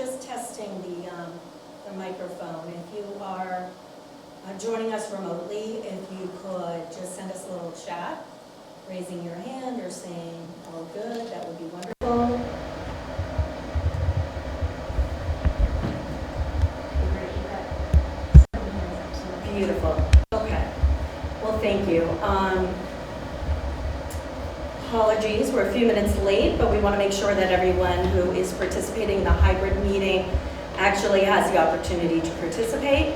just testing the microphone. If you are joining us remotely, if you could just send us a little chat, raising your hand or saying all good, that would be wonderful. Beautiful. Okay. Well, thank you. Apologies, we're a few minutes late, but we want to make sure that everyone who is participating in the hybrid meeting actually has the opportunity to participate.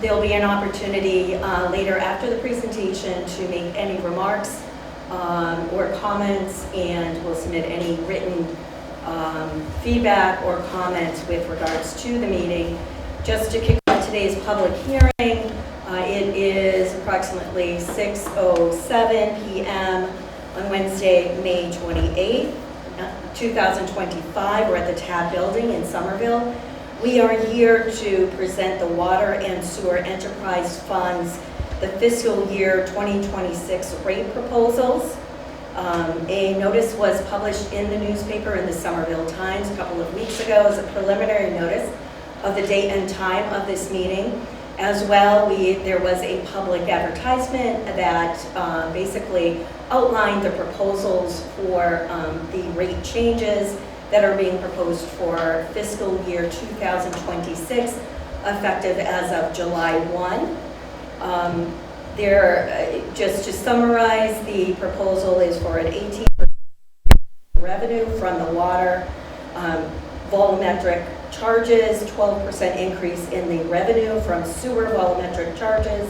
There'll be an opportunity later after the presentation to make any remarks or comments, and we'll submit any written feedback or comments with regards to the meeting. Just to kick off today's public hearing, it is approximately 6:07 p.m. on Wednesday, May 28th, 2025. We're at the TAB building in Somerville. We are here to present the Water and Sewer Enterprise Fund's the fiscal year 2026 rate proposals. A notice was published in the newspaper in the Somerville Times a couple of weeks ago as a preliminary notice of the date and time of this meeting. As well, there was a public advertisement that basically outlined the proposals for the rate changes that are being proposed for fiscal year 2026, effective as of July 1. Just to summarize, the proposal is for an 18% revenue from the water volumetric charges, 12% increase in the revenue from sewer volumetric charges,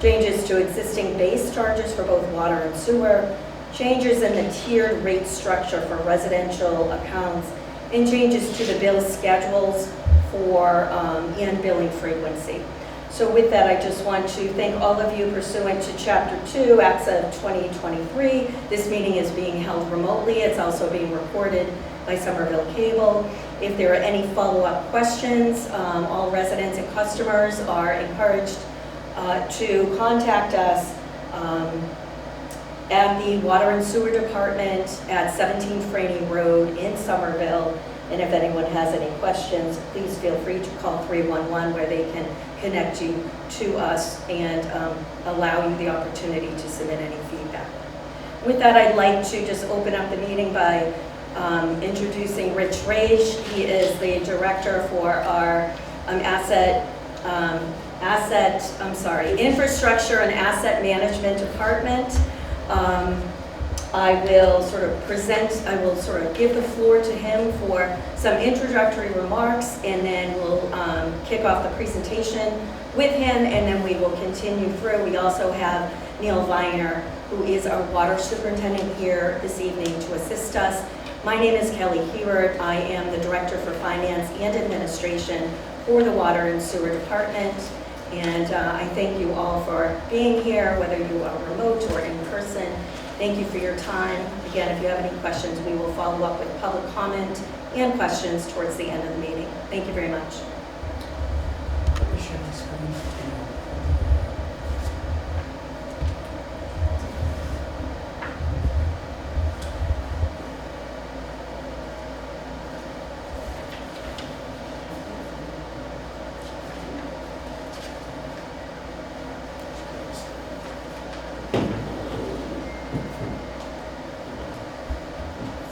changes to existing base charges for both water and sewer, changes in the tiered rate structure for residential accounts, and changes to the bill schedules for and billing frequency. So with that, I just want to thank all of you pursuant to Chapter 2, Acts of 2023. This meeting is being held remotely. It's also being recorded by Somerville Cable. If there are any follow-up questions, all residents and customers are encouraged to contact us at the Water and Sewer Department at 17 Franey Road in Somerville. And if anyone has any questions, please feel free to call 311 where they can connect you to us and allow you the opportunity to submit any feedback. With that, I'd like to just open up the meeting by introducing Rich Rage. He is the director for our infrastructure and asset management department. I will sort of give the floor to him for some introductory remarks, and then we'll kick off the presentation with him, and then we will continue through. We also have Neil Viner, who is our water superintendent, here this evening to assist us. My name is Kelly Hebert. I am the Director for Finance and Administration for the Water and Sewer Department. And I thank you all for being here, whether you are remote or in person. Thank you for your time. Again, if you have any questions, we will follow up with public comment and questions towards the end of the meeting. Thank you very much.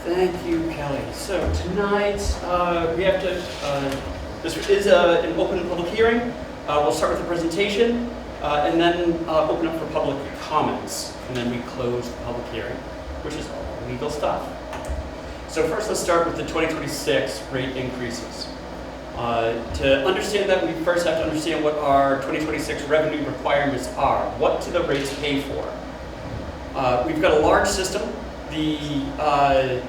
Thank you, Kelly. So tonight we have to, this is an open public hearing. We'll start with the presentation and then open up for public comments. And then we close the public hearing, which is all legal stuff. So first let's start with the 2026 rate increases. To understand that, we first have to understand what our 2026 revenue requirements are. What do the rates pay for? We've got a large system. The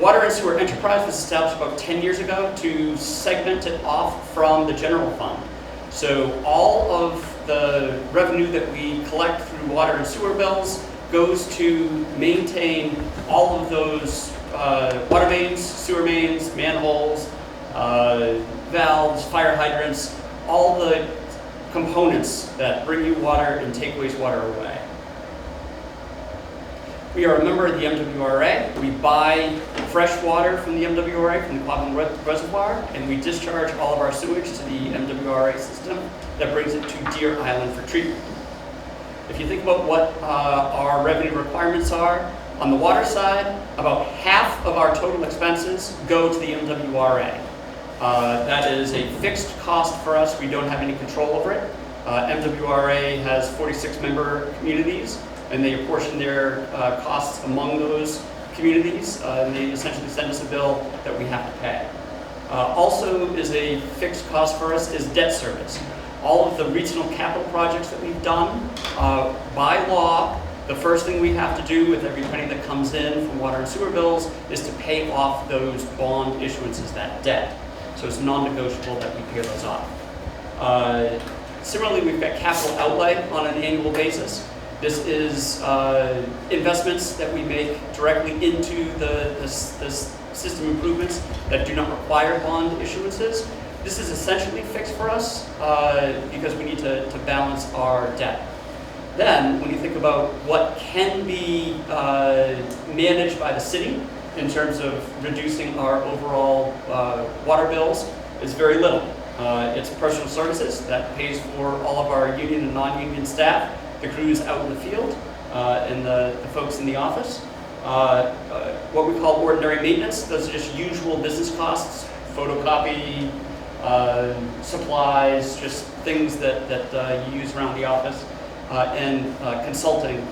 Water and Sewer Enterprise was established about 10 years ago to segment it off from the general fund. So all of the revenue that we collect through water and sewer bills goes to maintain all of those water mains, sewer mains, manholes, valves, fire hydrants, all the components that bring you water and take wastewater away. We are a member of the MWRA. We buy fresh water from the MWRA, from the Quabbin Reservoir, and we discharge all of our sewage to the MWRA system that brings it to Deer Island for treatment. If you think about what our revenue requirements are, on the water side, about half of our total expenses go to the MWRA. That is a fixed cost for us. We don't have any control over it. MWRA has 46 member communities, and they apportion their costs among those communities, and they essentially send us a bill that we have to pay. Also is a fixed cost for us is debt service. All of the regional capital projects that we've done, by law, the first thing we have to do with every penny that comes in from water and sewer bills is to pay off those bond issuances, that debt. So it's non-negotiable that we pay those off. Similarly, we've got capital outlay on an annual basis. This is investments that we make directly into the system improvements that do not require bond issuances. This is essentially fixed for us because we need to balance our debt. Then, when you think about what can be managed by the city in terms of reducing our overall water bills, it's very little. It's personal services that pays for all of our union and non-union staff, the crews out in the field, and the folks in the office. What we call ordinary maintenance, those are just usual business costs, photocopy, supplies, just things that you use around the office, and consulting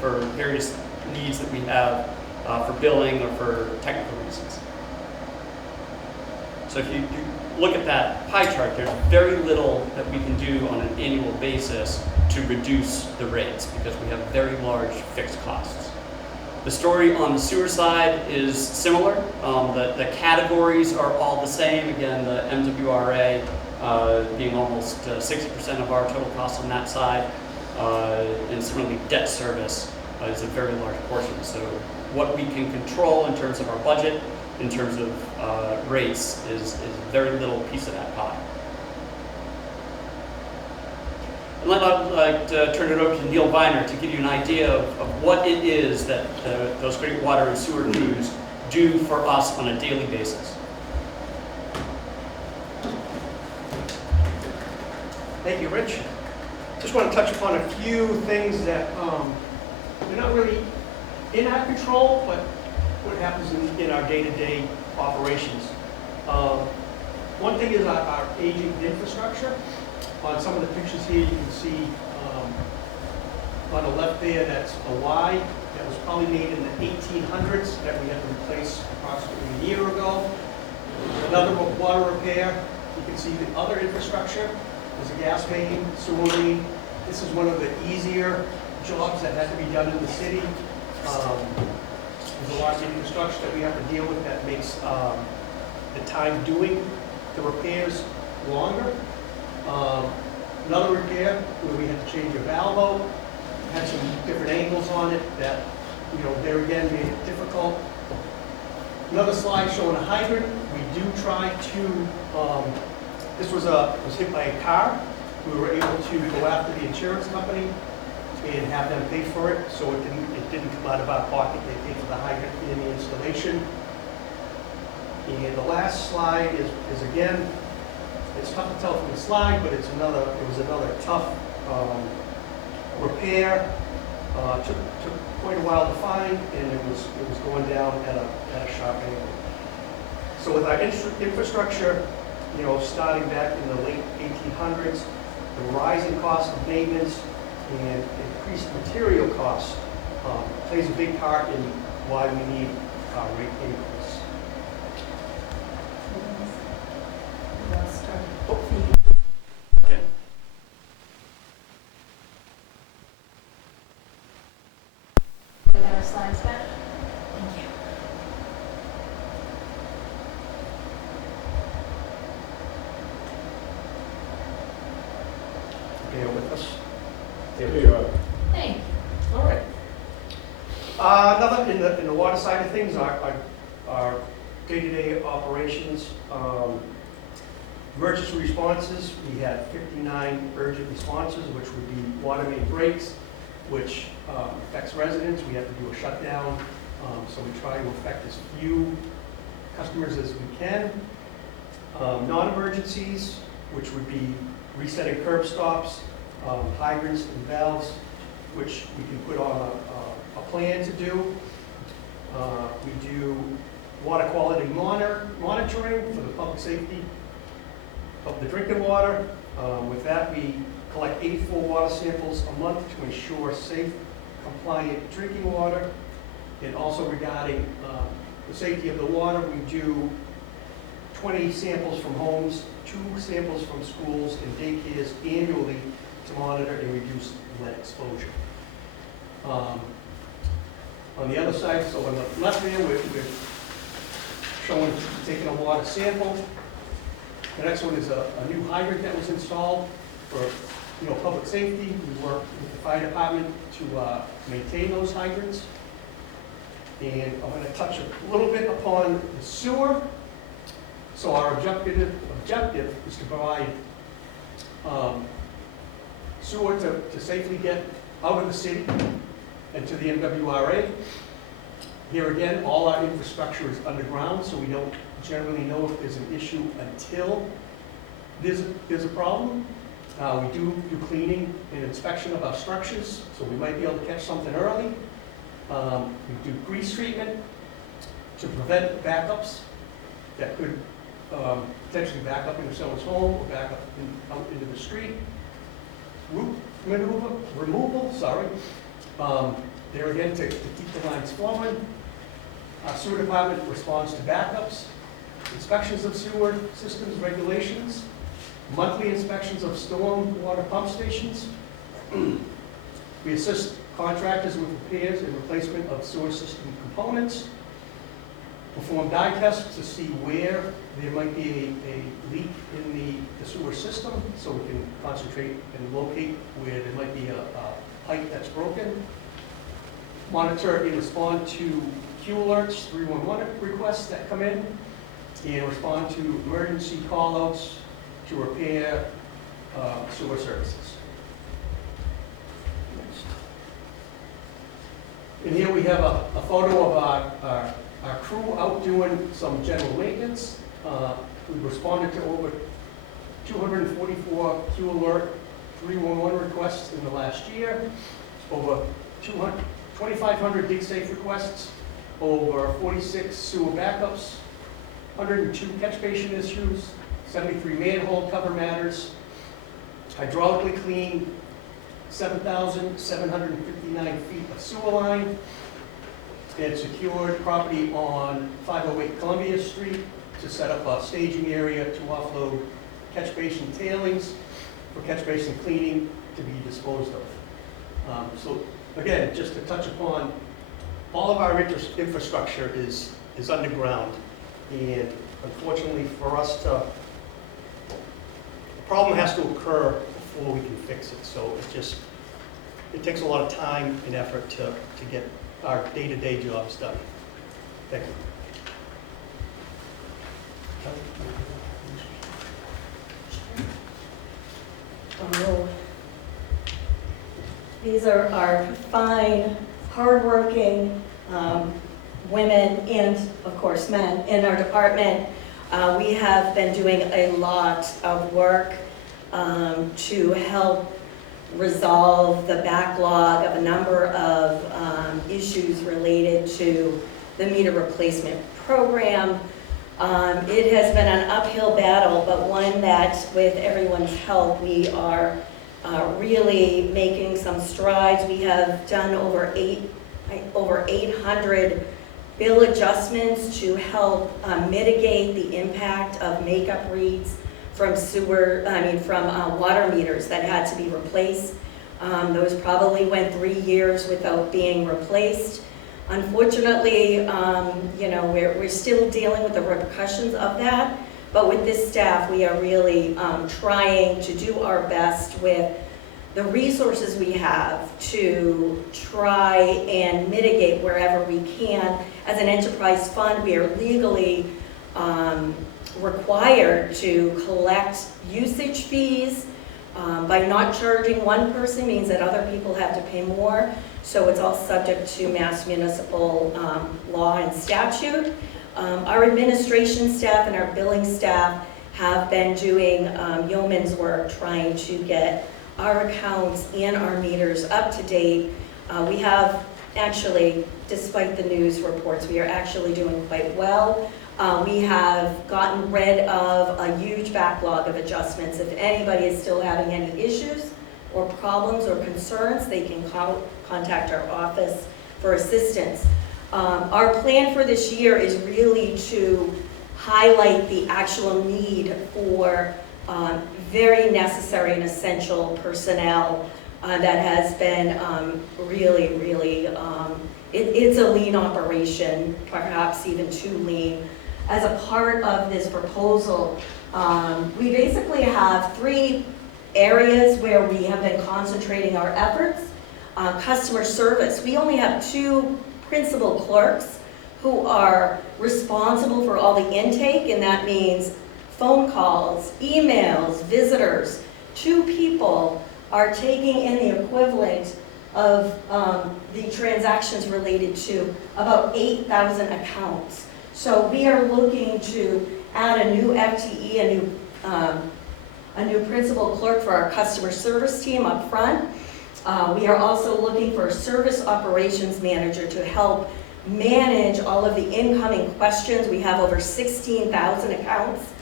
for various needs that we have for billing or for technical reasons. So if you look at that pie chart, there's very little that we can do on an annual basis to reduce the rates because we have very large fixed costs. The story on the sewer side is similar. The categories are all the same. Again, the MWRA being almost 60% of our total costs on that side. And similarly, debt service is a very large portion. So what we can control in terms of our budget, in terms of rates, is a very little piece of that pie. And I'd like to turn it over to Neil Viner to give you an idea of what it is that those great water and sewer crews do for us on a daily basis. Thank you, Rich. Just want to touch upon a few things that they're not really in our control, but what happens in our day-to-day operations. One thing is our aging infrastructure. On some of the pictures here, you can see on the left there, that's a Y that was probably made in the 1800s that we had to replace approximately a year ago. Another water repair. You can see the other infrastructure. There's a gas main, sewer main. This is one of the easier jobs that had to be done in the city. There's a lot of infrastructure that we have to deal with that makes the time doing the repairs longer. Another repair where we had to change a valve out, had some different angles on it that, there again made it difficult. Another slide showing a hydrant. We do try to, this was hit by a car. We were able to go after the insurance company and have them pay for it, so it didn't come out of our pocket. They paid for the hydrant and the installation. And the last slide is again, it's tough to tell from the slide, but it was another tough repair. Took quite a while to find, and it was going down at a sharp angle. So with our infrastructure, starting back in the late 1800s, the rising cost of maintenance and increased material costs plays a big part in why we need our rate increase. Okay. We got our slides back. Thank you. Bear with us. There you are. Thank you. All right. Another in the water side of things, our day-to-day operations, emergency responses. We had 59 urgent responses, which would be water main breaks, which affects residents. We have to do a shutdown, so we try to affect as few customers as we can. Non-emergencies, which would be resetting curb stops, hydrants and valves, which we can put on a plan to do. We do water quality monitoring for the public safety of the drinking water. With that, we collect 84 water samples a month to ensure safe, compliant drinking water. And also regarding the safety of the water, we do 20 samples from homes, 2 samples from schools and daycares annually to monitor and reduce lead exposure. On the other side, so on the left there, we're showing taking a water sample. The next one is a new hydrant that was installed for public safety. We work with the fire department to maintain those hydrants. And I'm going to touch a little bit upon the sewer. So our objective is to provide sewer to safely get out of the city and to the MWRA. Here again, all our infrastructure is underground, so we don't generally know if there's an issue until there's a problem. We do cleaning and inspection of our structures, so we might be able to catch something early. We do grease treatment to prevent backups that could potentially back up into someone's home or back up out into the street. Root removal, there again to keep the lines flowing. Our sewer department responds to backups, inspections of sewer systems regulations, monthly inspections of storm water pump stations. We assist contractors with repairs and replacement of sewer system components, perform dye tests to see where there might be a leak in the sewer system, so we can concentrate and locate where there might be a pipe that's broken. Monitor and respond to Q alerts, 311 requests that come in, and respond to emergency callouts to repair sewer services. Next. And here we have a photo of our crew out doing some general maintenance. We responded to over 244 Q alert 311 requests in the last year, over 2,500 dig safe requests, over 46 sewer backups, 102 catch basin issues, 73 manhole cover matters, hydraulically cleaned 7,759 feet of sewer line, and secured property on 508 Columbia Street to set up a staging area to offload catch basin tailings for catch basin cleaning to be disposed of. So again, just to touch upon, all of our infrastructure is underground, and unfortunately for us the problem has to occur before we can fix it. So it takes a lot of time and effort to get our day-to-day jobs done. Thank you. Oh. These are our fine, hardworking women and, of course, men in our department. We have been doing a lot of work to help resolve the backlog of a number of issues related to the meter replacement program. It has been an uphill battle, but one that, with everyone's help, we are really making some strides. We have done over 800 bill adjustments to help mitigate the impact of makeup reads from water meters that had to be replaced. Those probably went 3 years without being replaced. Unfortunately, we're still dealing with the repercussions of that, but with this staff, we are really trying to do our best with the resources we have to try and mitigate wherever we can. As an enterprise fund, we are legally required to collect usage fees By not charging one person means that other people have to pay more, so it's all subject to Mass Municipal law and statute. Our administration staff and our billing staff have been doing yeoman's work trying to get our accounts and our meters up to date. We have actually, despite the news reports, we are actually doing quite well. We have gotten rid of a huge backlog of adjustments. If anybody is still having any issues or problems or concerns, they can contact our office for assistance. Our plan for this year is really to highlight the actual need for very necessary and essential personnel that has been really, it's a lean operation, perhaps even too lean. As a part of this proposal, we basically have 3 areas where we have been concentrating our efforts. Customer service, we only have 2 principal clerks who are responsible for all the intake, and that means phone calls, emails, visitors. 2 people are taking in the equivalent of the transactions related to about 8,000 accounts. So we are looking to add a new FTE, a new principal clerk for our customer service team up front. We are also looking for a service operations manager to help manage all of the incoming questions. We have over 16,000 accounts,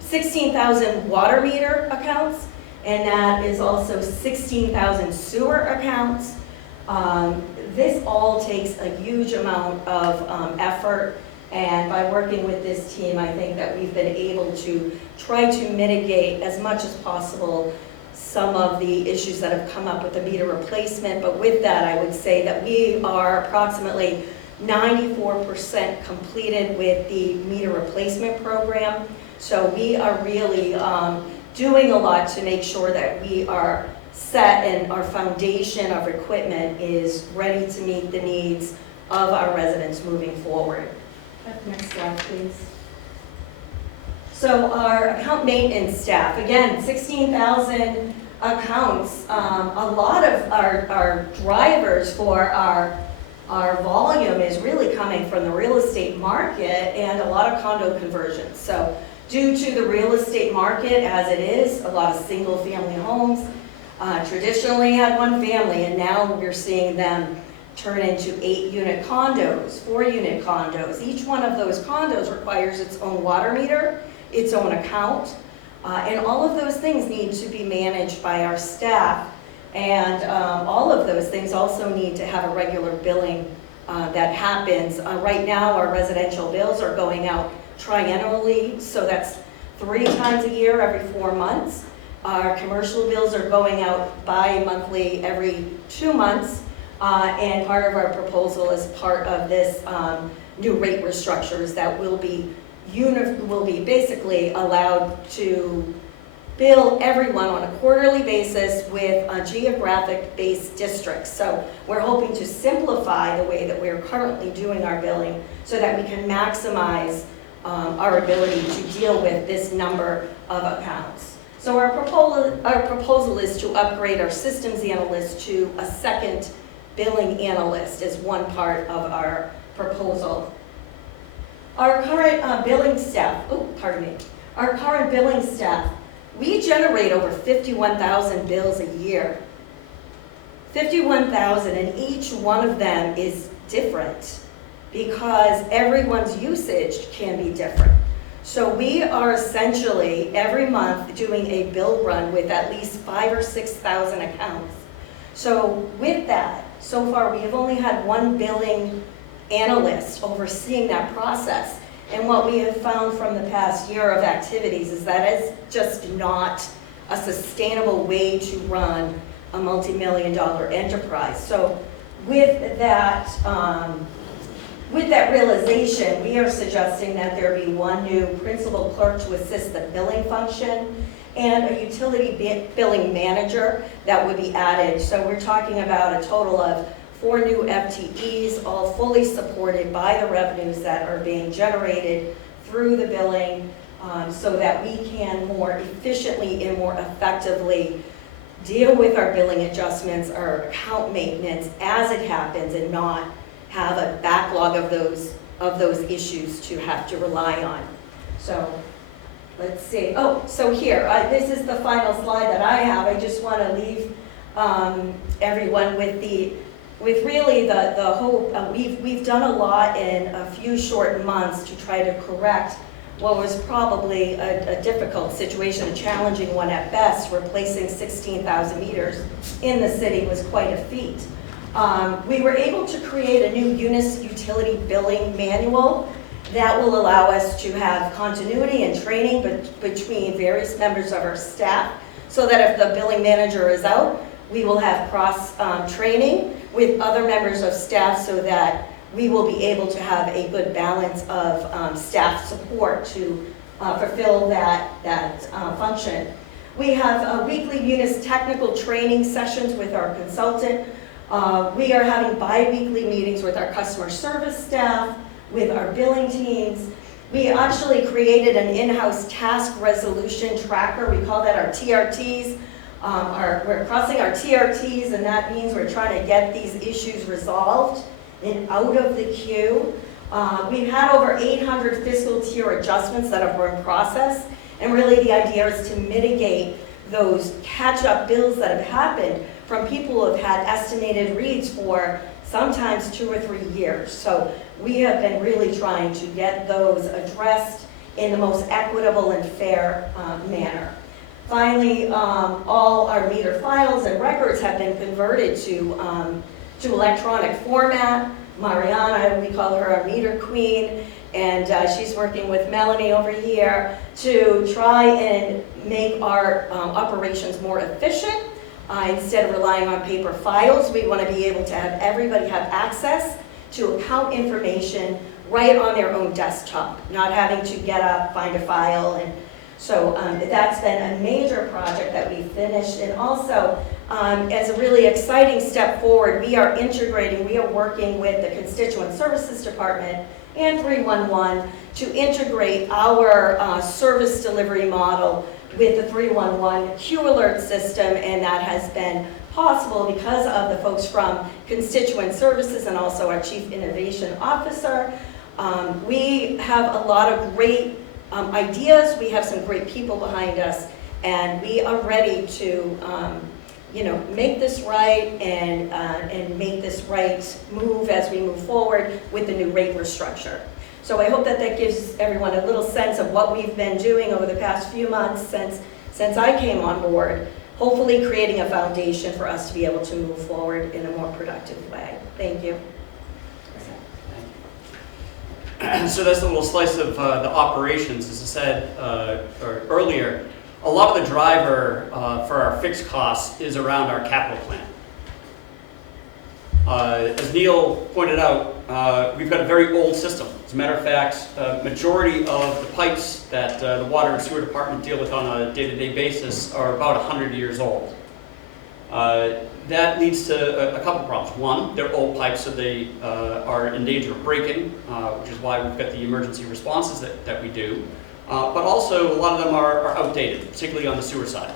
16,000 water meter accounts, and that is also 16,000 sewer accounts. This all takes a huge amount of effort, and by working with this team, I think that we've been able to try to mitigate as much as possible some of the issues that have come up with the meter replacement. But with that, I would say that we are approximately 94% completed with the meter replacement program. So we are really doing a lot to make sure that we are set and our foundation of equipment is ready to meet the needs of our residents moving forward. Next slide, please. So our account maintenance staff, again, 16,000 accounts. A lot of our drivers for our volume is really coming from the real estate market and a lot of condo conversions. So due to the real estate market as it is, a lot of single family homes traditionally had 1 family, and now we're seeing them turn into 8-unit condos, 4-unit condos. Each one of those condos requires its own water meter, its own account, and all of those things need to be managed by our staff. And all of those things also need to have a regular billing that happens. Right now, our residential bills are going out triennially, so that's 3 times a year, every 4 months. Our commercial bills are going out bi-monthly every 2 months, and part of our proposal is part of this new rate restructures that will be basically allowed to bill everyone on a quarterly basis with geographic-based districts. So we're hoping to simplify the way that we're currently doing our billing so that we can maximize our ability to deal with this number of accounts. So our proposal is to upgrade our systems analyst to a second billing analyst as one part of our proposal. Our current billing staff, our current billing staff, we generate over 51,000 bills a year. 51,000, and each one of them is different because everyone's usage can be different. So we are essentially every month doing a bill run with at least 5,000 or 6,000 accounts. So with that, so far we have only had 1 billing analyst overseeing that process. And what we have found from the past year of activities is that it's just not a sustainable way to run a multi-million-dollar enterprise. So with that realization, we are suggesting that there be 1 new principal clerk to assist the billing function and a utility billing manager that would be added. So we're talking about a total of 4 new FTEs, all fully supported by the revenues that are being generated through the billing so that we can more efficiently and more effectively deal with our billing adjustments, our account maintenance as it happens, and not have a backlog of those issues to have to rely on. So let's see. Oh, so here, this is the final slide that I have. I just want to leave everyone with really the hope. We've done a lot in a few short months to try to correct what was probably a difficult situation, a challenging one at best. Replacing 16,000 meters in the city was quite a feat. We were able to create a new Unis utility billing manual that will allow us to have continuity and training between various members of our staff, so that if the billing manager is out, we will have cross training with other members of staff, so that we will be able to have a good balance of staff support to fulfill that function. We have weekly Unis technical training sessions with our consultant. We are having bi-weekly meetings with our customer service staff, with our billing teams. We actually created an in-house task resolution tracker. We call that our TRTs. We're crossing our TRTs, and that means we're trying to get these issues resolved and out of the queue. We've had over 800 fiscal tier adjustments that have been processed, and really the idea is to mitigate those catch-up bills that have happened from people who have had estimated reads for sometimes 2 or 3 years. So we have been really trying to get those addressed in the most equitable and fair manner. Finally, all our meter files and records have been converted to electronic format. Mariana, we call her our meter queen, and she's working with Melanie over here to try and make our operations more efficient. Instead of relying on paper files, we want to be able to have everybody have access to account information right on their own desktop, not having to get up, find a file. And so that's been a major project that we finished. And also, as a really exciting step forward, we are working with the Constituent Services Department and 311 to integrate our service delivery model with the 311 Q alert system, and that has been possible because of the folks from Constituent Services and also our Chief Innovation Officer. We have a lot of great ideas. We have some great people behind us, and we are ready to make this right and make this right move as we move forward with the new rate restructure. So I hope that gives everyone a little sense of what we've been doing over the past few months since I came on board, hopefully creating a foundation for us to be able to move forward in a more productive way. Thank you. So that's a little slice of the operations. As I said earlier, a lot of the driver for our fixed costs is around our capital plan. As Neil pointed out, we've got a very old system. As a matter of fact, majority of the pipes that the water and sewer department deal with on a day-to-day basis are about 100 years old. That leads to a couple problems. One, they're old pipes, so they are in danger of breaking, which is why we've got the emergency responses that we do. But also, a lot of them are outdated, particularly on the sewer side.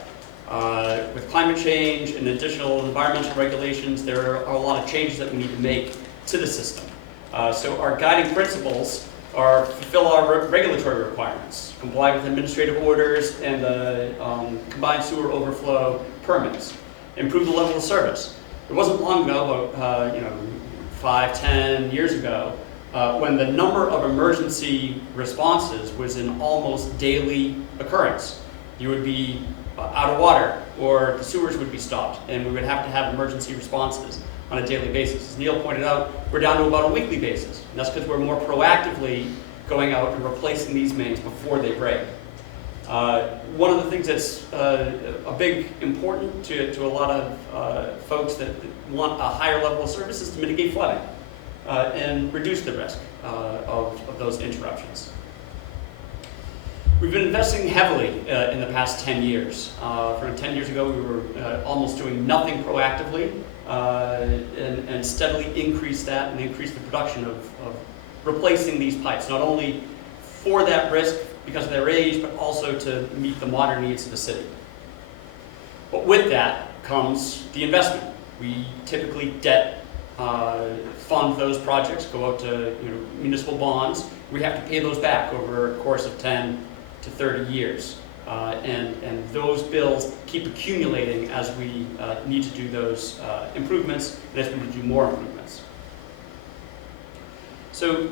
With climate change and additional environmental regulations, there are a lot of changes that we need to make to the system. So our guiding principles are fulfill our regulatory requirements, comply with administrative orders and the combined sewer overflow permits, improve the level of service. It wasn't long ago, about 5, 10 years ago, when the number of emergency responses was an almost daily occurrence. You would be out of water, or the sewers would be stopped, and we would have to have emergency responses on a daily basis. As Neil pointed out, we're down to about a weekly basis, and that's because we're more proactively going out and replacing these mains before they break. One of the things that's a big important to a lot of folks that want a higher level of service is to mitigate flooding and reduce the risk of those interruptions. We've been investing heavily in the past 10 years. From 10 years ago, we were almost doing nothing proactively and steadily increased that and increased the production of replacing these pipes, not only for that risk because of their age, but also to meet the modern needs of the city. But with that comes the investment. We typically debt fund those projects, go out to municipal bonds. We have to pay those back over a course of 10 to 30 years. And those bills keep accumulating as we need to do those improvements and as we need to do more improvements. So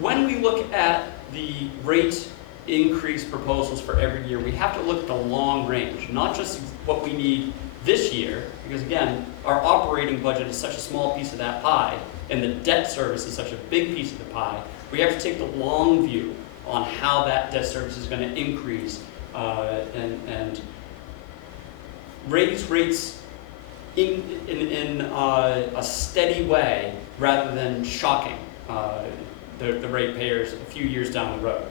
when we look at the rate increase proposals for every year, we have to look at the long range, not just what we need this year, because again, our operating budget is such a small piece of that pie, and the debt service is such a big piece of the pie. We have to take the long view on how that debt service is going to increase and raise rates in a steady way rather than shocking the ratepayers a few years down the road.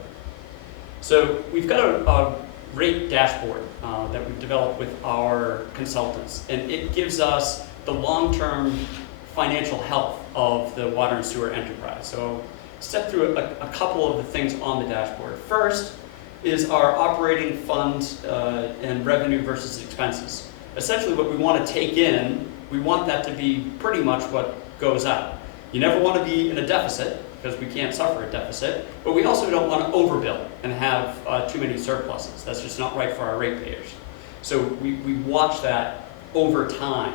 So we've got a rate dashboard that we've developed with our consultants, and it gives us the long-term financial health of the water and sewer enterprise. So step through a couple of the things on the dashboard. First is our operating fund and revenue versus expenses. Essentially what we want to take in, we want that to be pretty much what goes out. You never want to be in a deficit, because we can't suffer a deficit, but we also don't want to overbill and have too many surpluses. That's just not right for our ratepayers. So we watch that over time.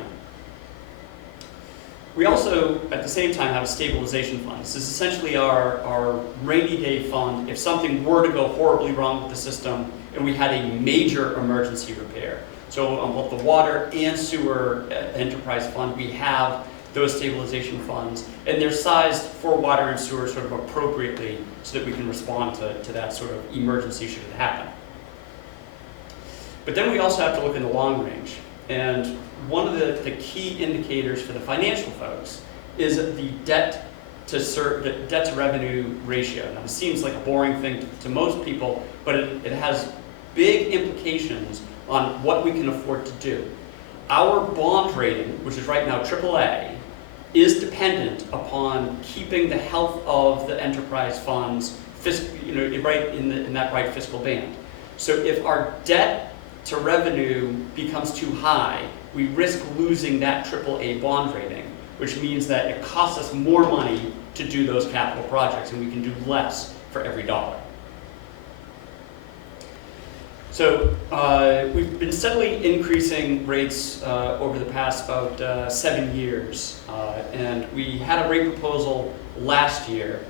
We also, at the same time, have a stabilization fund. This is essentially our rainy day fund if something were to go horribly wrong with the system and we had a major emergency repair. So on both the water and sewer enterprise fund, we have those stabilization funds, and they're sized for water and sewer sort of appropriately so that we can respond to that sort of emergency should it happen. But then we also have to look in the long range, and one of the key indicators for the financial folks is the debt to revenue ratio. Now, this seems like a boring thing to most people, but it has big implications on what we can afford to do. Our bond rating, which is right now AAA, is dependent upon keeping the health of the enterprise funds right in that right fiscal band. So if our debt to revenue becomes too high, we risk losing that AAA bond rating, which means that it costs us more money to do those capital projects, and we can do less for every dollar. So we've been steadily increasing rates over the past about 7 years, and we had a rate proposal last year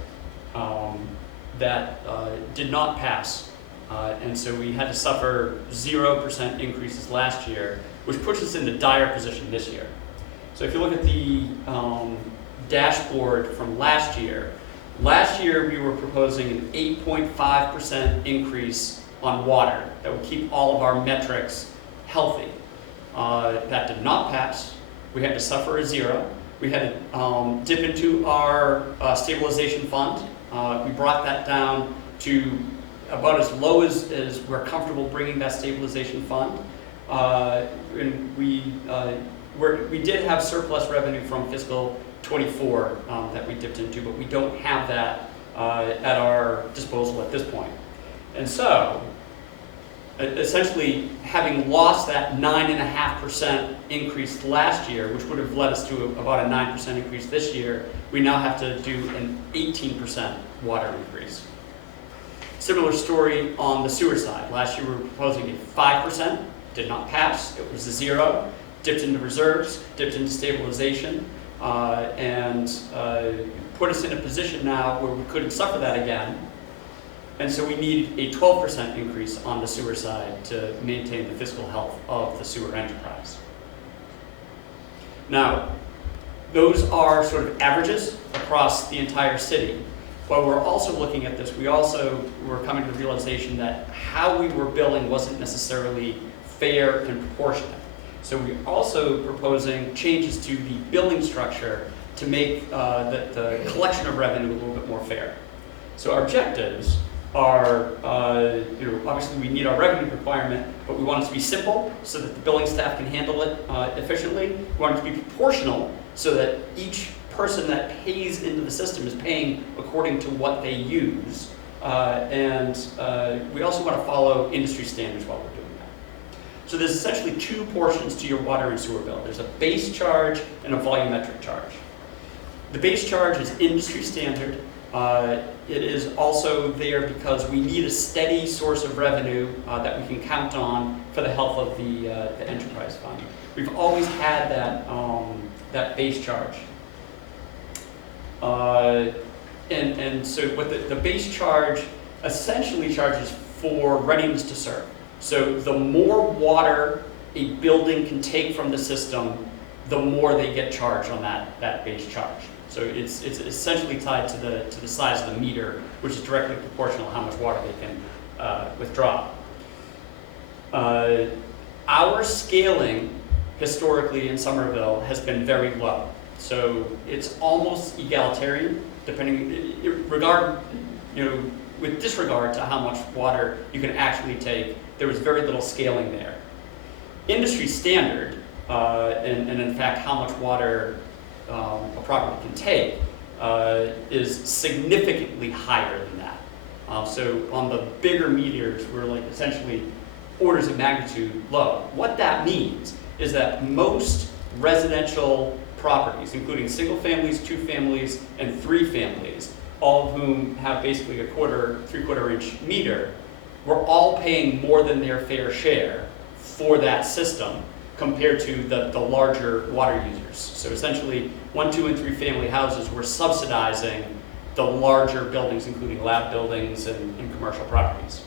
that did not pass, and so we had to suffer 0% increases last year, which puts us in a dire position this year. So if you look at the dashboard from last year we were proposing an 8.5% increase on water that would keep all of our metrics healthy. That did not pass. We had to suffer a 0. We had to dip into our stabilization fund. We brought that down to about as low as we're comfortable bringing that stabilization fund. And we did have surplus revenue from fiscal 24 that we dipped into, but we don't have that at our disposal at this point. And so, essentially, having lost that 9.5% increase last year, which would have led us to about a 9% increase this year, we now have to do an 18% water increase. Similar story on the sewer side. Last year we were proposing a 5%, did not pass, it was a 0, dipped into reserves, dipped into stabilization, and put us in a position now where we couldn't suffer that again. And so we need a 12% increase on the sewer side to maintain the fiscal health of the sewer enterprise. Now, those are sort of averages across the entire city. But we're also looking at this, we also were coming to the realization that how we were billing wasn't necessarily fair and proportionate. So we're also proposing changes to the billing structure to make the collection of revenue a little bit more fair. So our objectives are, obviously we need our revenue requirement, but we want it to be simple so that the billing staff can handle it efficiently. We want it to be proportional so that each person that pays into the system is paying according to what they use. We also want to follow industry standards while we're doing that. So there's essentially two portions to your water and sewer bill. There's a base charge and a volumetric charge. The base charge is industry standard. It is also there because we need a steady source of revenue that we can count on for the health of the enterprise fund. We've always had that base charge. And so what the base charge essentially charges for readiness to serve. So the more water a building can take from the system, the more they get charged on that base charge. So it's essentially tied to the size of the meter, which is directly proportional to how much water they can withdraw. Our scaling historically in Somerville has been very low. So it's almost egalitarian, with disregard to how much water you can actually take. There was very little scaling there. Industry standard, and in fact how much water a property can take, is significantly higher than that. So on the bigger meters, we're like essentially orders of magnitude low. What that means is that most residential properties, including single families, 2 families, and 3 families, all of whom have basically a 3/4 inch meter, we're all paying more than their fair share for that system compared to the larger water users. So essentially, 1, 2, and 3 family houses were subsidizing the larger buildings, including lab buildings and commercial properties.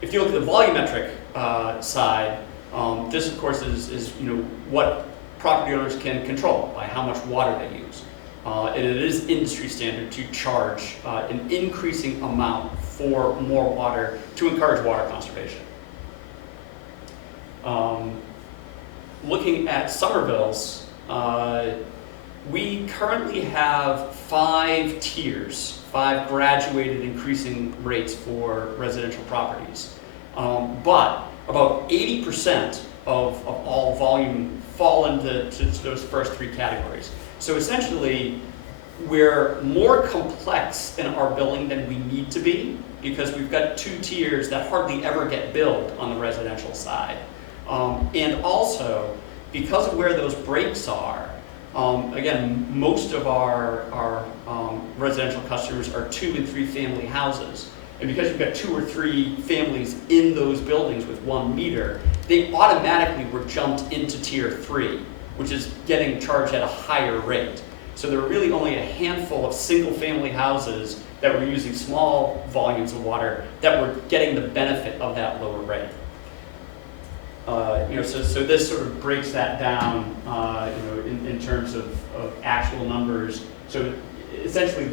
If you look at the volumetric side, this of course is what property owners can control by how much water they use. And it is industry standard to charge an increasing amount for more water to encourage water conservation. Looking at Somerville's, we currently have 5 tiers, 5 graduated increasing rates for residential properties. But about 80% of all volume fall into those first 3 categories. So essentially, we're more complex in our billing than we need to be because we've got 2 tiers that hardly ever get billed on the residential side. And also, because of where those breaks are, again, most of our residential customers are 2 and 3 family houses. And because you've got 2 or 3 families in those buildings with 1 meter, they automatically were jumped into tier 3, which is getting charged at a higher rate. So there were really only a handful of single family houses that were using small volumes of water that were getting the benefit of that lower rate. So this sort of breaks that down, in terms of actual numbers. So essentially,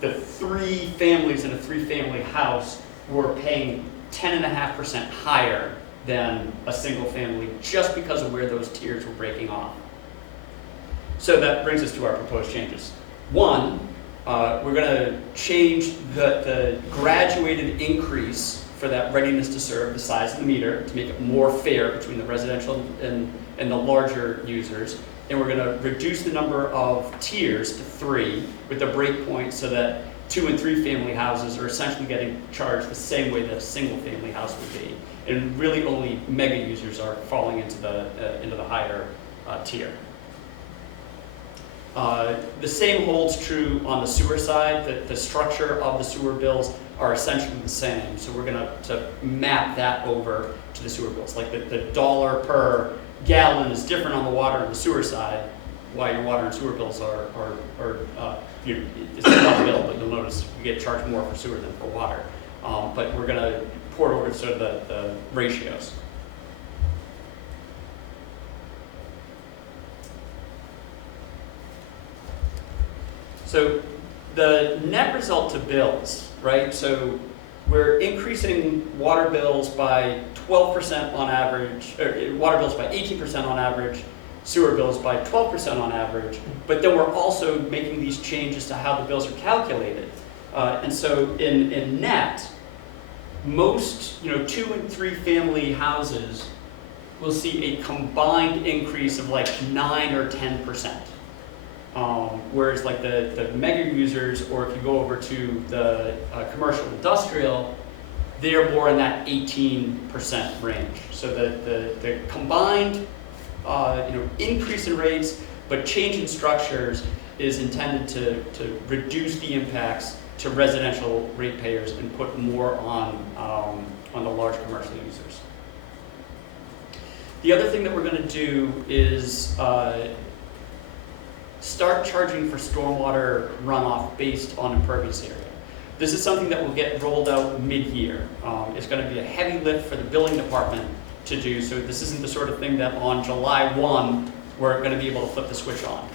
the 3 families in a 3-family house were paying 10.5% higher than a single family just because of where those tiers were breaking off. So that brings us to our proposed changes. 1, we're going to change the graduated increase for that readiness to serve, the size of the meter, to make it more fair between the residential and the larger users. And we're going to reduce the number of tiers to 3 with a breakpoint so that 2 and 3 family houses are essentially getting charged the same way that a single family house would be. And really only mega users are falling into the higher tier. The same holds true on the sewer side. The structure of the sewer bills are essentially the same. So we're going to map that over to the sewer bills. Like the dollar per gallon is different on the water and the sewer side, while your water and sewer bills are it's not a bill, but you'll notice you get charged more for sewer than for water. But we're going to port over sort of the ratios. So the net result to bills, right? So we're increasing water bills by 12% on average, or water bills by 18% on average, sewer bills by 12% on average, but then we're also making these changes to how the bills are calculated. And so in net, most 2 and 3 family houses will see a combined increase of like 9 or 10%. Whereas like the mega users, or if you go over to the commercial industrial, they're more in that 18% range. So the combined increase in rates, but change in structures is intended to reduce the impacts to residential ratepayers and put more on the large commercial users. The other thing that we're going to do is start charging for stormwater runoff based on impervious area. This is something that will get rolled out mid-year. It's going to be a heavy lift for the billing department to do, so this isn't the sort of thing that on July 1 we're going to be able to flip the switch on.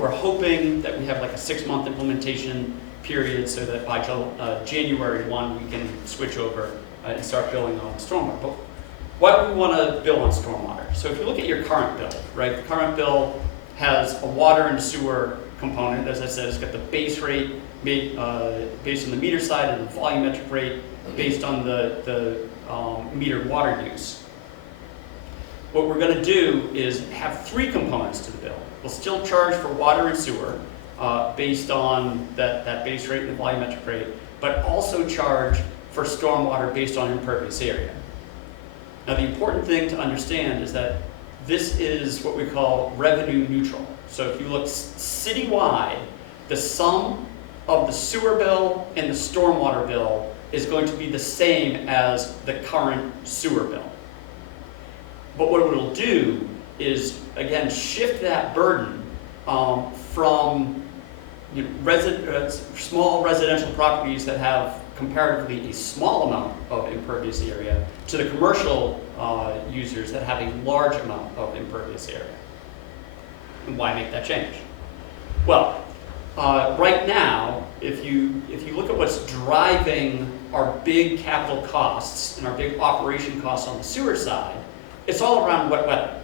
We're hoping that we have like a 6-month implementation period so that by January 1 we can switch over and start billing on stormwater. But why do we want to bill on stormwater? So if you look at your current bill, right, the current bill has a water and sewer component. As I said, it's got the base rate based on the meter side and the volumetric rate based on the metered water use. What we're going to do is have 3 components to the bill. We'll still charge for water and sewer based on that base rate and the volumetric rate, but also charge for stormwater based on impervious area. Now the important thing to understand is that this is what we call revenue neutral. So if you look citywide, the sum of the sewer bill and the stormwater bill is going to be the same as the current sewer bill. But what it will do is, again, shift that burden from small residential properties that have comparatively a small amount of impervious area to the commercial users that have a large amount of impervious area. And why make that change? Well, right now, if you look at what's driving our big capital costs and our big operation costs on the sewer side, it's all around wet weather.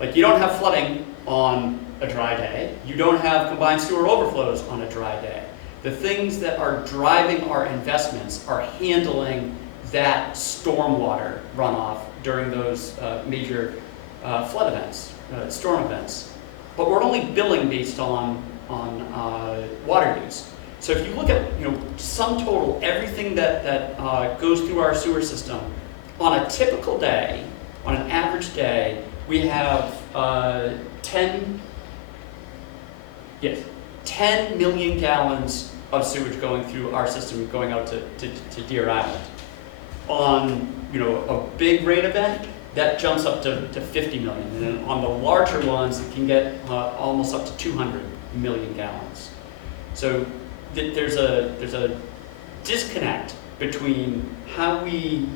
Like, you don't have flooding on a dry day. You don't have combined sewer overflows on a dry day. The things that are driving our investments are handling that stormwater runoff during those major flood events, storm events. But we're only billing based on water use. So if you look at sum total, everything that goes through our sewer system, on a typical day, on an average day, we have 10 million gallons of sewage going through our system, going out to Deer Island. On a big rain event, that jumps up to 50 million. And then on the larger ones, it can get almost up to 200 million gallons. So there's a disconnect between how we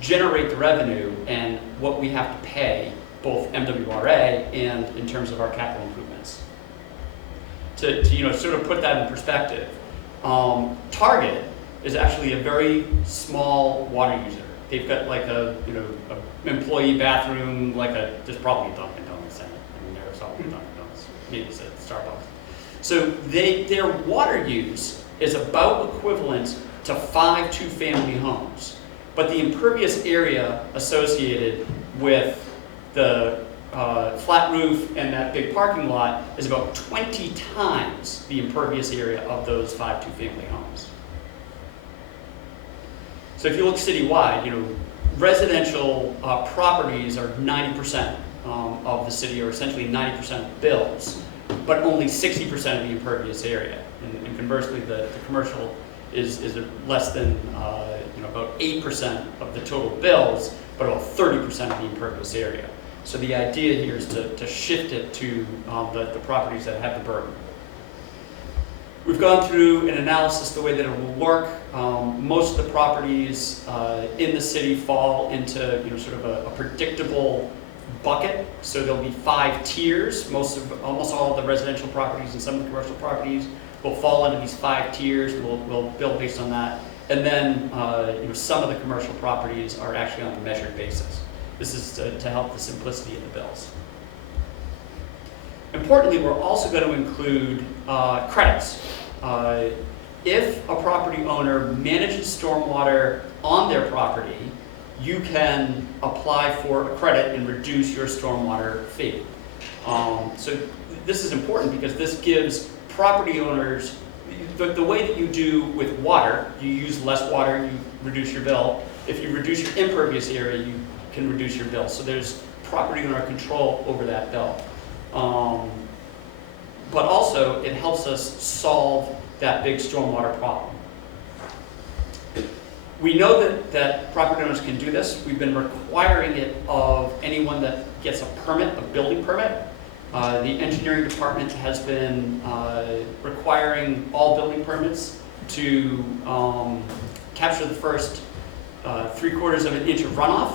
generate the revenue and what we have to pay, both MWRA and in terms of our capital improvements. To sort of put that in perspective, Target is actually a very small water user. They've got like a employee bathroom, there's probably a Dunkin' Donuts in it. I mean, there's always Dunkin' Donuts, maybe it's at Starbucks. So their water use is about equivalent to 5 two-family homes. But the impervious area associated with the flat roof and that big parking lot is about 20 times the impervious area of those 5 two-family homes. So if you look citywide, residential properties are 90% of the city, or essentially 90% of bills, but only 60% of the impervious area. And conversely, the commercial is less than about 8% of the total bills, but about 30% of the impervious area. So the idea here is to shift it to the properties that have the burden. We've gone through an analysis the way that it will work. Most of the properties in the city fall into sort of a predictable bucket. So there'll be 5 tiers. Almost all of the residential properties and some of the commercial properties will fall into these 5 tiers. We'll bill based on that. And then some of the commercial properties are actually on a measured basis. This is to help the simplicity of the bills. Importantly, we're also going to include credits. If a property owner manages stormwater on their property, you can apply for a credit and reduce your stormwater fee. So this is important because this gives property owners, the way that you do with water, you use less water, you reduce your bill. If you reduce your impervious area, you can reduce your bill. So there's property owner control over that bill. But also, it helps us solve that big stormwater problem. We know that property owners can do this. We've been requiring it of anyone that gets a permit, a building permit. The engineering department has been requiring all building permits to capture the first 3/4 of an inch of runoff,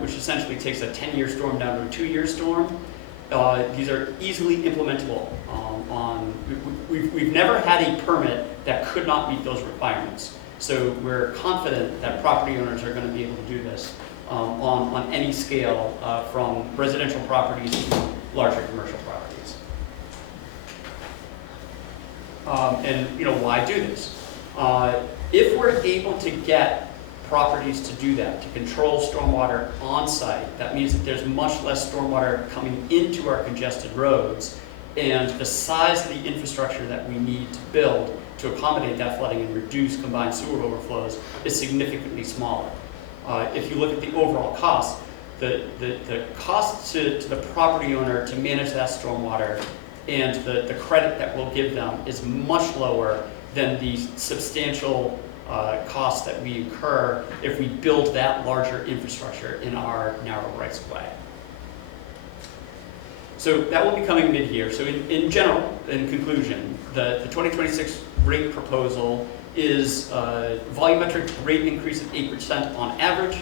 which essentially takes a 10-year storm down to a 2-year storm. These are easily implementable. We've never had a permit that could not meet those requirements. So we're confident that property owners are going to be able to do this on any scale, from residential properties to larger commercial properties. And why do this? If we're able to get properties to do that, to control stormwater on site, that means that there's much less stormwater coming into our congested roads, and the size of the infrastructure that we need to build to accommodate that flooding and reduce combined sewer overflows is significantly smaller. If you look at the overall cost, the cost to the property owner to manage that stormwater and the credit that we'll give them is much lower than the substantial costs that we incur if we build that larger infrastructure in our narrow rights of way. So that will be coming mid-year. So in general, in conclusion, the 2026 rate proposal is a volumetric rate increase of 8% on average,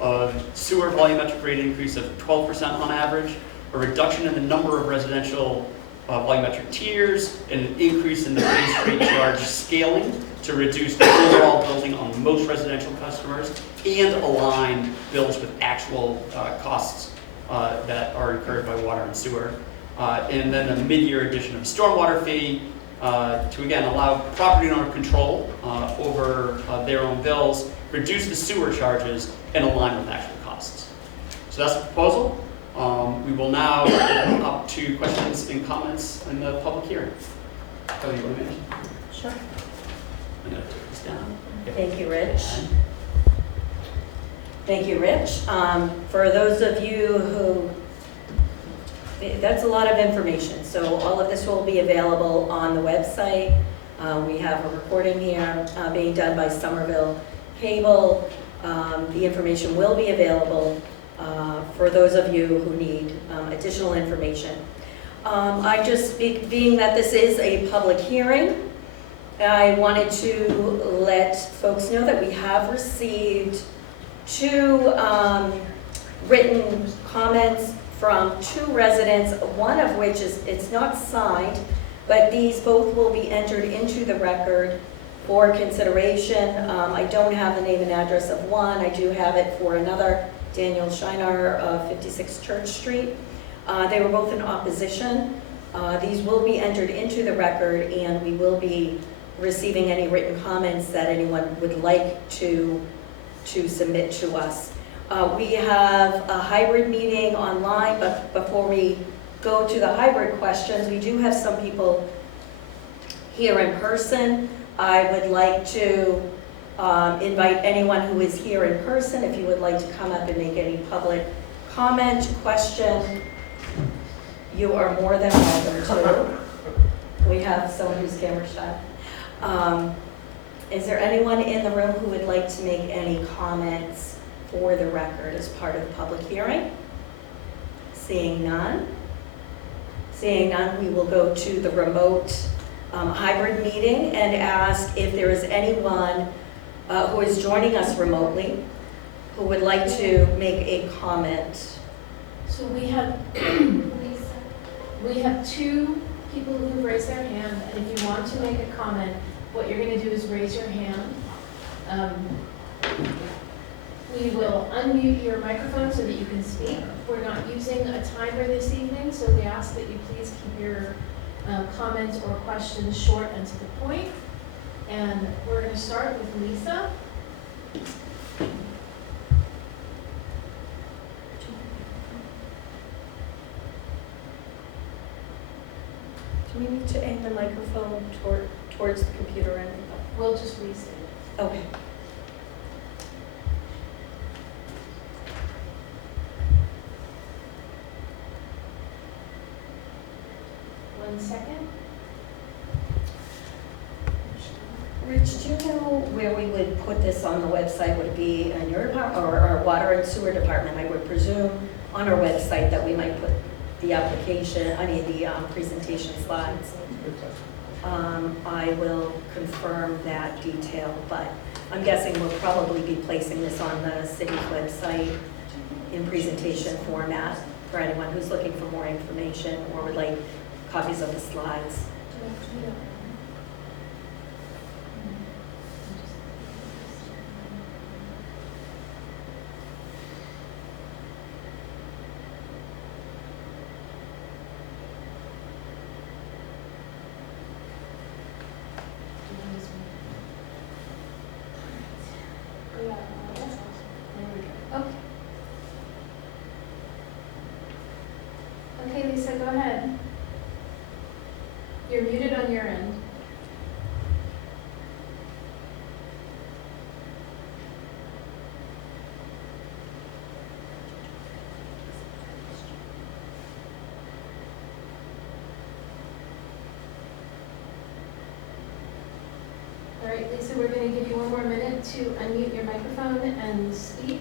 a sewer volumetric rate increase of 12% on average, a reduction in the number of residential volumetric tiers, and an increase in the base rate charge scaling to reduce the overall billing on most residential customers and align bills with actual costs that are incurred by water and sewer. And then a mid-year addition of stormwater fee to again allow property owner control over their own bills, reduce the sewer charges, and align with actual costs. So that's the proposal. We will now open up to questions and comments in the public hearing. Kelly, you want to mention? Sure. I'm going to take this down. Thank you, Rich. Thank you, Rich. For those of you who, that's a lot of information. So all of this will be available on the website. We have a recording here being done by Somerville Cable. The information will be available for those of you who need additional information. Being that this is a public hearing, I wanted to let folks know that we have received 2 written comments from 2 residents, one of which it's not signed, but these both will be entered into the record for consideration. I don't have the name and address of one. I do have it for another, Daniel Shinar of 56 Church Street. They were both in opposition. These will be entered into the record, and we will be receiving any written comments that anyone would like to submit to us. We have a hybrid meeting online, but before we go to the hybrid questions, we do have some people here in person. I would like to invite anyone who is here in person, if you would like to come up and make any public comment, question, you are more than welcome to. We have someone who's camera shy. Is there anyone in the room who would like to make any comments for the record as part of the public hearing? Seeing none. Seeing none, we will go to the remote hybrid meeting and ask if there is anyone who is joining us remotely who would like to make a comment. So we have 2 people who raised their hand, and if you want to make a comment, what you're going to do is raise your hand. We will unmute your microphone so that you can speak. We're not using a timer this evening, so we ask that you please keep your comments or questions short and to the point. And we're going to start with Lisa. Do we need to aim the microphone towards the computer end? We'll just restate. Okay. One second. Rich, do you know where we would put this on the website? Would it be in your department or our water and sewer department? I would presume on our website that we might put the application, the presentation slides. I will confirm that detail, but I'm guessing we'll probably be placing this on the city's website in presentation format for anyone who's looking for more information or would like copies of the slides. Okay. Okay, Lisa, go ahead. You're muted on your end. All right, Lisa, we're going to give you one more minute to unmute your microphone and speak.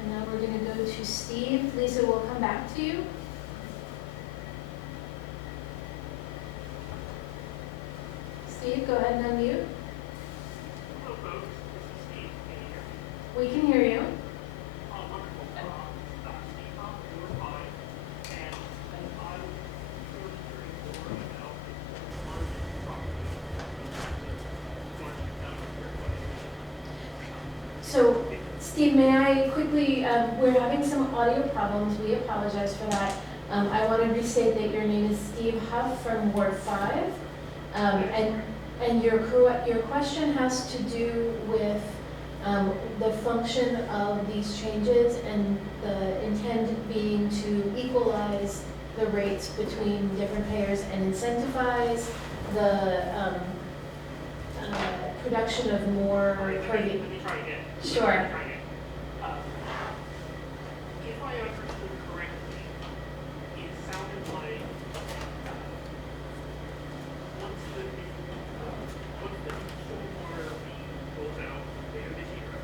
And now we're going to go to Steve. Lisa, we'll come back to you. Steve, go ahead and unmute. Hello, folks. This is Steve. Can you hear me? We can hear you. Oh, wonderful. Steve Hoff, Door 5, and I was curious for about Margin property. So, Steve, may I quickly, we're having some audio problems. We apologize for that. I want to restate that your name is Steve Huff from Ward 5. And your question has to do with the function of these changes and the intent being to equalize the rates between different payers and incentivize the production of more Let me try again. Sure. Let me try again. If I understood correctly, it sounded like once the new stormwater goes out later this year,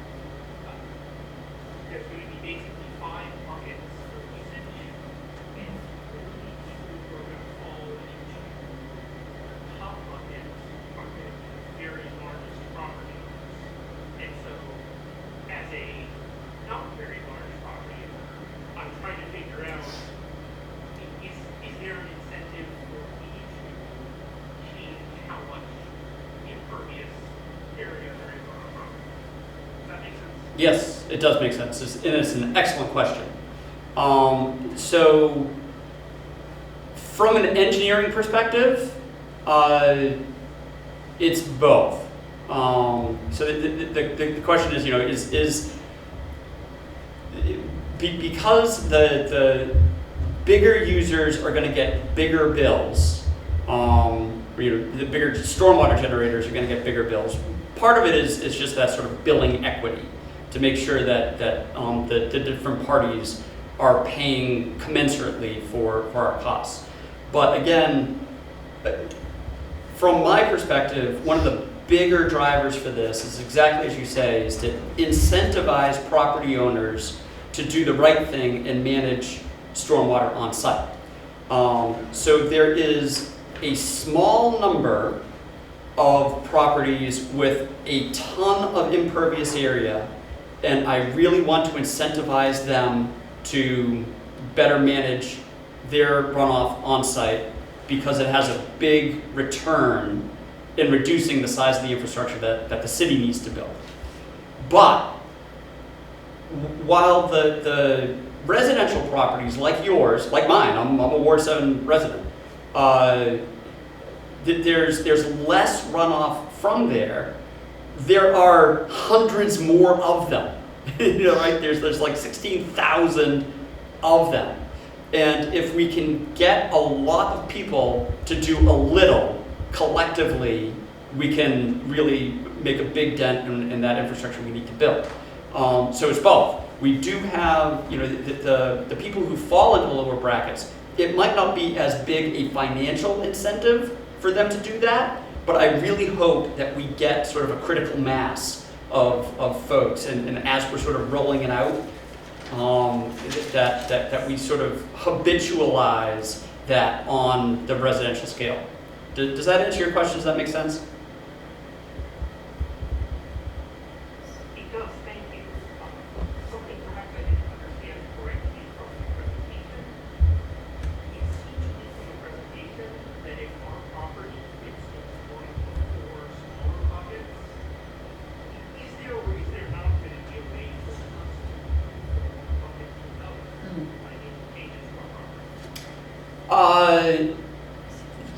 there's going to be basically 5 buckets for usage, and only people who are going to fall into the top bucket are going to be the very largest property owners. And so, as a not very large property owner, I'm trying to figure out, is there an incentive for me to change how much impervious area there is on our property? Does that make sense? Yes, it does make sense, and it's an excellent question. So, from an engineering perspective, it's both. So the question is, because the bigger users are going to get bigger bills, the bigger stormwater generators are going to get bigger bills. Part of it is just that sort of billing equity to make sure that the different parties are paying commensurately for our costs. But again, from my perspective, one of the bigger drivers for this is exactly as you say, is to incentivize property owners to do the right thing and manage stormwater on site. So there is a small number of properties with a ton of impervious area, and I really want to incentivize them to better manage their runoff on site because it has a big return in reducing the size of the infrastructure that the city needs to build. But while the residential properties like yours, like mine, I'm a Ward 7 resident, there's less runoff from there. There are hundreds more of them. Right? There's like 16,000 of them. And if we can get a lot of people to do a little collectively, we can really make a big dent in that infrastructure we need to build. So it's both. We do have, the people who fall into the lower brackets, it might not be as big a financial incentive for them to do that, but I really hope that we get sort of a critical mass of folks, and as we're sort of rolling it out, that we sort of habitualize that on the residential scale. Does that answer your question? Does that make sense? It does, thank you. Something perhaps I didn't understand correctly from the presentation. It seems to me from the presentation that if our property fits into one of the four smaller buckets, is there or is there not going to be a way for us to bucket to another? I mean, changes to our property.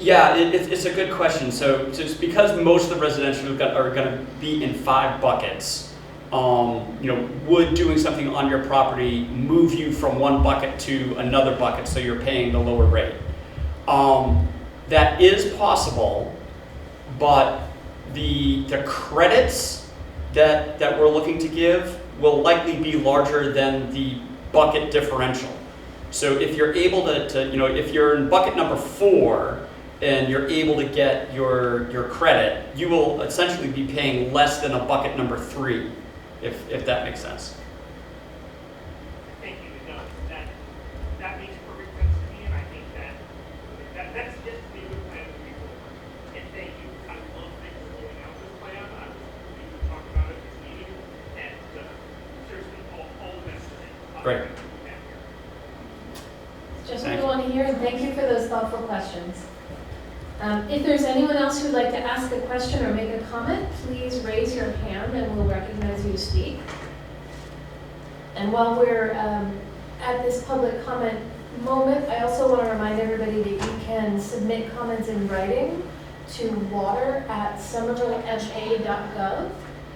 Yeah, it's a good question. So it's because most of the residential are going to be in 5 buckets. Would doing something on your property move you from one bucket to another bucket so you're paying the lower rate? That is possible, but the credits that we're looking to give will likely be larger than the bucket differential. So if you're able to if you're in bucket number 4 and you're able to get your credit, you will essentially be paying less than a bucket number 3, if that makes sense. Thank you. It does. That makes perfect sense to me, and I think that's just to be a good plan to move forward. And thank you. I love that you're rolling out this plan. I was hoping to talk about it this meeting, and seriously, all the best with it. Great. Just what we want to hear, and thank you for those thoughtful questions. If there's anyone else who'd like to ask a question or make a comment, please raise your hand and we'll recognize you to speak. And while we're at this public comment moment, I also want to remind everybody that you can submit comments in writing to water@somervillema.gov.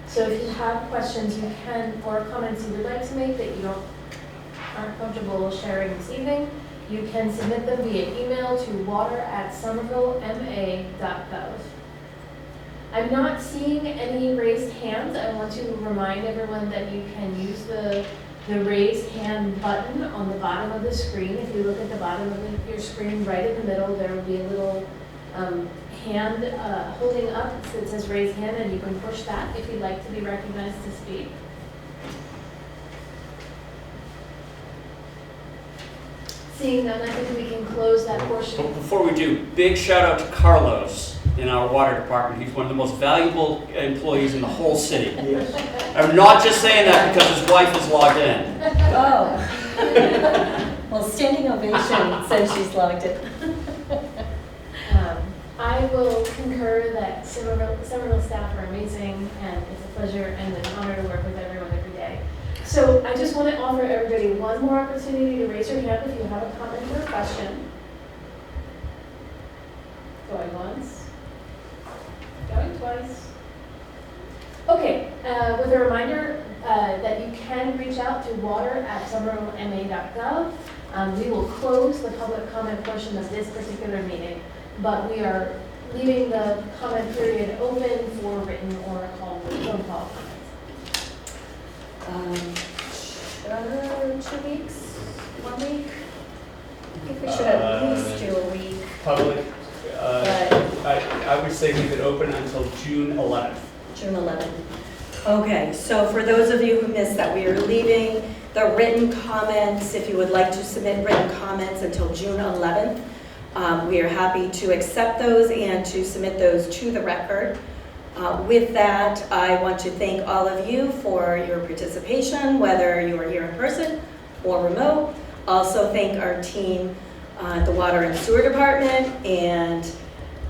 So if you have questions you can, or comments you would like to make that you aren't comfortable sharing this evening, you can submit them via email to water@somervillema.gov. I'm not seeing any raised hands. I want to remind everyone that you can use the raise hand button on the bottom of the screen. If you look at the bottom of your screen, right in the middle, there will be a little hand holding up that says raise hand, and you can push that if you'd like to be recognized to speak. Seeing none, I think we can close that portion. But before we do, big shout out to Carlos in our water department. He's one of the most valuable employees in the whole city. I'm not just saying that because his wife is logged in. Oh. Well, standing ovation since she's logged in. I will concur that Somerville staff are amazing, and it's a pleasure and an honor to work with everyone every day. So I just want to offer everybody one more opportunity to raise your hand if you have a comment or a question. Going once. Going twice. Okay, with a reminder that you can reach out to water@somervillema.gov. We will close the public comment portion of this particular meeting, but we are leaving the comment period open for written or phone call comments. 2 weeks? 1 week? I think we should at least do a week. Public, But I would say leave it open until June 11th. June 11th. Okay, so for those of you who missed that, we are leaving the written comments, if you would like to submit written comments, until June 11th. We are happy to accept those and to submit those to the record. With that, I want to thank all of you for your participation, whether you are here in person or remote. Also thank our team at the Water and Sewer Department, and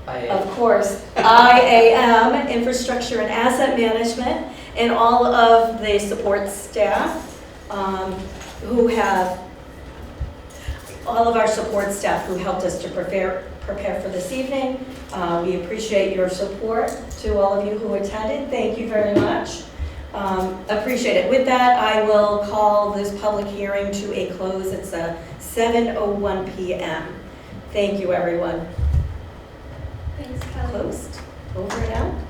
of course, IAM, Infrastructure and Asset Management, and all of the support staff who helped us to prepare for this evening. We appreciate your support. To all of you who attended, thank you very much. Appreciate it. With that, I will call this public hearing to a close. It's 7:01 p.m. Thank you, everyone. Thanks, Kelly. Closed. Over and out.